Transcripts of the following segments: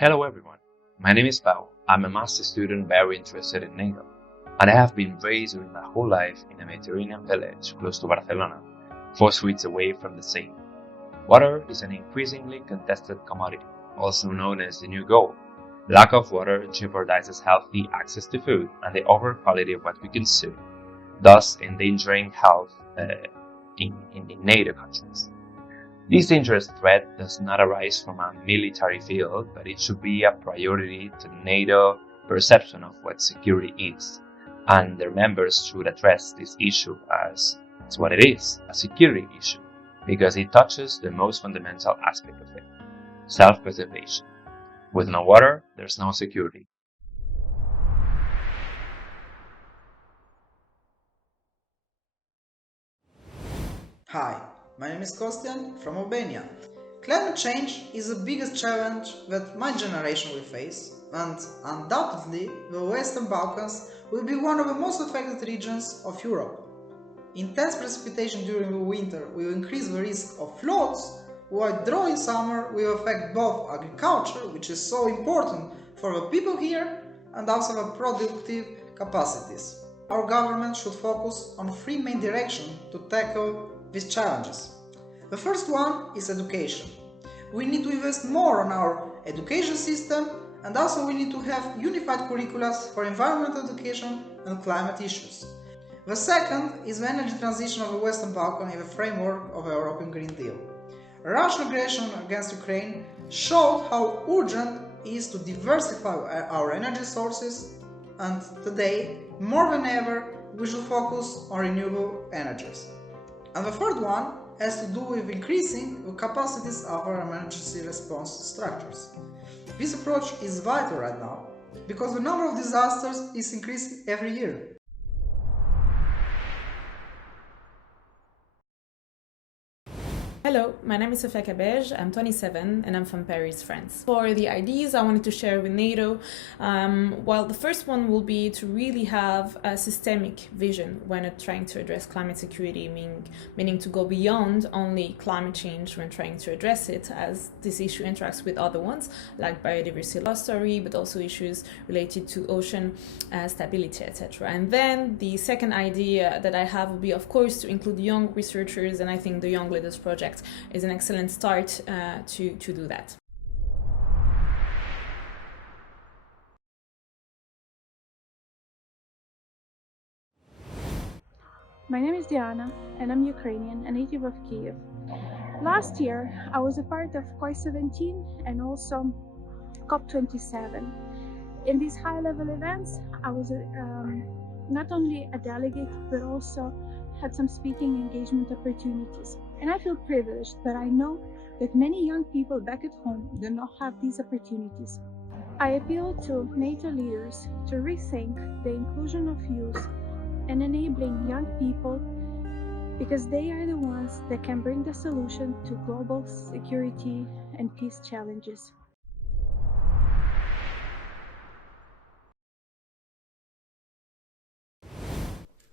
Hello everyone, my name is Pau. I'm a master's student very interested in NATO, and I have been raised during my whole life in a Mediterranean village close to Barcelona, 4 streets away from the sea. Water is an increasingly contested commodity, also known as the new gold. Lack of water jeopardizes healthy access to food and the overall quality of what we consume, thus endangering health in NATO countries. This dangerous threat does not arise from a military field, but it should be a priority to NATO perception of what security is, and their members should address this issue as what it is, a security issue, because it touches the most fundamental aspect of it, self-preservation. With no water, there's no security. Hi, my name is Kostian from Albania. Climate change is the biggest challenge that my generation will face, and undoubtedly the Western Balkans will be one of the most affected regions of Europe. Intense precipitation during the winter will increase the risk of floods, while dry summer will affect both agriculture, which is so important for the people here, and also the productive capacities. Our government should focus on three main directions to tackle these challenges. The first one is education. We need to invest more on our education system, and also we need to have unified curricula for environmental education and climate issues. The second is the energy transition of the Western Balkans in the framework of the European Green Deal. Russian aggression against Ukraine showed how urgent it is to diversify our energy sources, and today, more than ever, we should focus on renewable energies. And the third one has to do with increasing the capacities of our emergency response structures. This approach is vital right now because the number of disasters is increasing every year. Hello, my name is Sofia Kabbej, I'm 27 and I'm from Paris, France. For the ideas I wanted to share with NATO, well, the first one will be to really have a systemic vision when trying to address climate security, meaning to go beyond only climate change when trying to address it, as this issue interacts with other ones like biodiversity loss story, but also issues related to ocean stability, etc. And then the second idea that I have would be, of course, to include young researchers, and I think the Young Leaders Project is an excellent start to do that. My name is Diana, and I'm Ukrainian, a native of Kiev. Last year, I was a part of COI17 and also COP27. In these high-level events, I was not only a delegate, but also had some speaking engagement opportunities. And I feel privileged, but I know that many young people back at home do not have these opportunities. I appeal to NATO leaders to rethink the inclusion of youth and enabling young people, because they are the ones that can bring the solution to global security and peace challenges.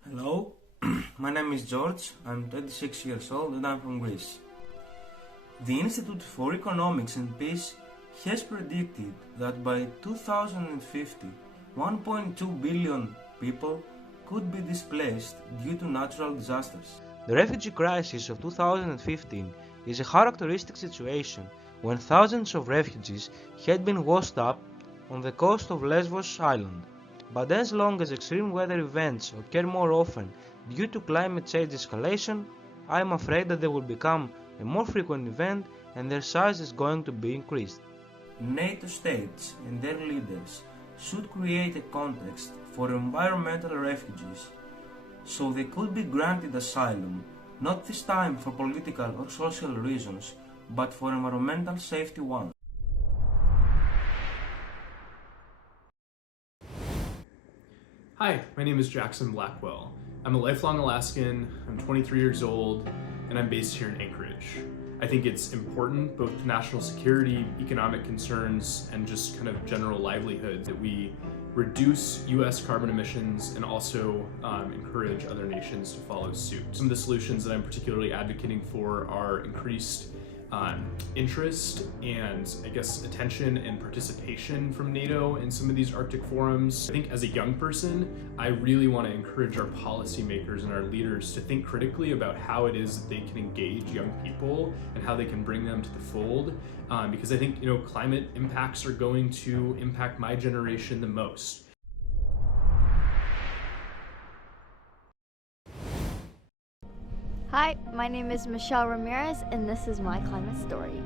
Hello, my name is George, I'm 26 years old and I'm from Greece. The Institute for Economics and Peace has predicted that by 2050, 1.2 billion people could be displaced due to natural disasters. The refugee crisis of 2015 is a characteristic situation when thousands of refugees had been washed up on the coast of Lesbos Island. But as long as extreme weather events occur more often due to climate change escalation, I am afraid that they will become a more frequent event and their size is going to be increased. NATO states and their leaders should create a context for environmental refugees so they could be granted asylum, not this time for political or social reasons, but for environmental safety ones. Hi, my name is Jackson Blackwell. I'm a lifelong Alaskan, I'm 23 years old, and I'm based here in Anchorage. I think it's important, both to national security, economic concerns, and just kind of general livelihood, that we reduce US carbon emissions and also encourage other nations to follow suit. Some of the solutions that I'm particularly advocating for are increased interest and I guess attention and participation from NATO in some of these Arctic forums. I think as a young person, I really want to encourage our policymakers and our leaders to think critically about how it is that they can engage young people and how they can bring them to the fold. Because I think, climate impacts are going to impact my generation the most. Hi, my name is Michelle Ramirez, and this is my climate story.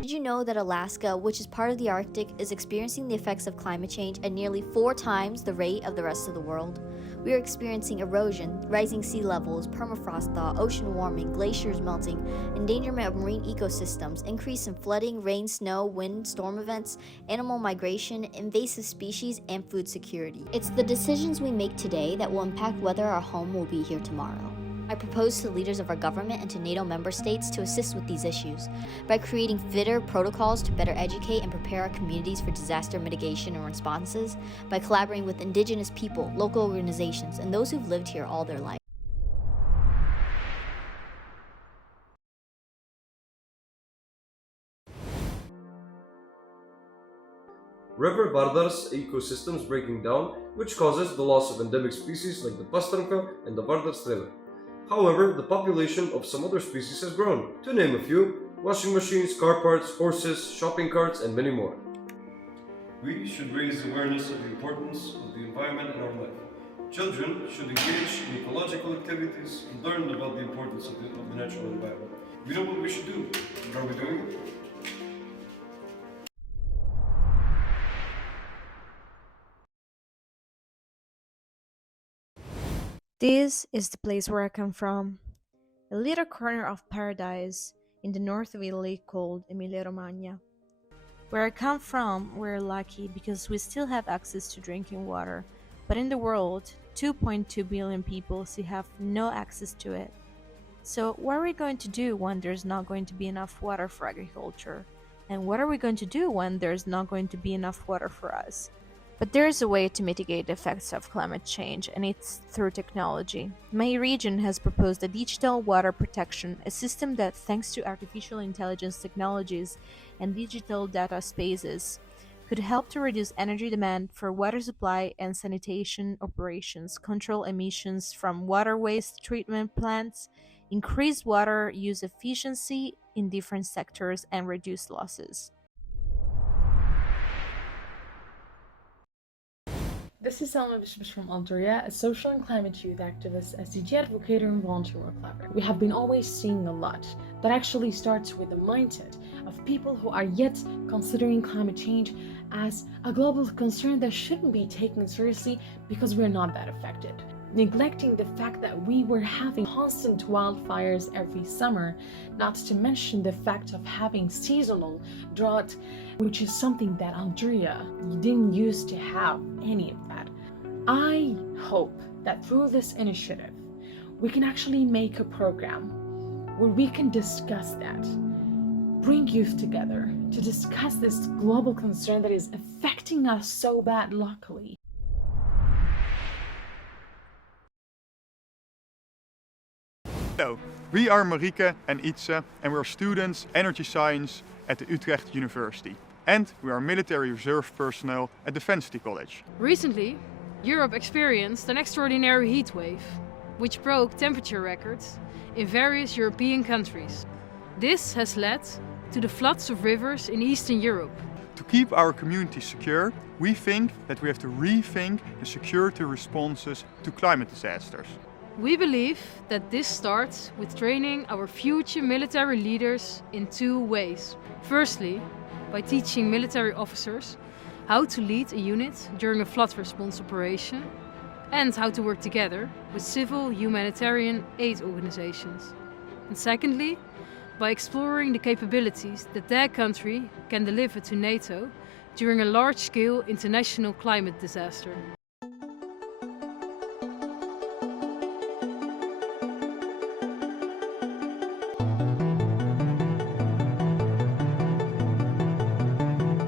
Did you know that Alaska, which is part of the Arctic, is experiencing the effects of climate change at nearly 4 times the rate of the rest of the world? We are experiencing erosion, rising sea levels, permafrost thaw, ocean warming, glaciers melting, endangerment of marine ecosystems, increase in flooding, rain, snow, wind, storm events, animal migration, invasive species, and food security. It's the decisions we make today that will impact whether our home will be here tomorrow. I propose to the leaders of our government and to NATO member states to assist with these issues by creating fitter protocols to better educate and prepare our communities for disaster mitigation and responses, by collaborating with indigenous people, local organizations, and those who've lived here all their life. River Vardar's ecosystems breaking down, which causes the loss of endemic species like the Pastramka and the Vardar strela. However, the population of some other species has grown, to name a few: washing machines, car parts, horses, shopping carts, and many more. We should raise awareness of the importance of the environment in our life. Children should engage in ecological activities and learn about the importance of the natural environment. We know what we should do, but are we doing it? This is the place where I come from, a little corner of paradise in the north of Italy called Emilia-Romagna. Where I come from, we're lucky because we still have access to drinking water, but in the world, 2.2 billion people still have no access to it. So what are we going to do when there's not going to be enough water for agriculture? And what are we going to do when there's not going to be enough water for us? But there is a way to mitigate the effects of climate change, and it's through technology. My region has proposed a digital water protection, a system that, thanks to artificial intelligence technologies and digital data spaces, could help to reduce energy demand for water supply and sanitation operations, control emissions from water waste treatment plants, increase water use efficiency in different sectors, and reduce losses. This is Selma Bichbich from Algeria, a social and climate youth activist, SDG advocator and volunteer work collaborator. We have been always seeing a lot that actually starts with the mindset of people who are yet considering climate change as a global concern that shouldn't be taken seriously because we're not that affected. Neglecting the fact that we were having constant wildfires every summer, not to mention the fact of having seasonal drought, which is something that Algeria didn't used to have any of that. I hope that through this initiative, we can actually make a program where we can discuss that, bring youth together to discuss this global concern that is affecting us so bad locally. Hello, we are Marieke and Ytze, and we are students energy science at the Utrecht University. And we are military reserve personnel at Defense College. Recently, Europe experienced an extraordinary heat wave, which broke temperature records in various European countries. This has led to the floods of rivers in Eastern Europe. To keep our communities secure, we think that we have to rethink the security responses to climate disasters. We believe that this starts with training our future military leaders in 2 ways. Firstly, by teaching military officers how to lead a unit during a flood response operation and how to work together with civil humanitarian aid organizations. And secondly, by exploring the capabilities that their country can deliver to NATO during a large-scale international climate disaster.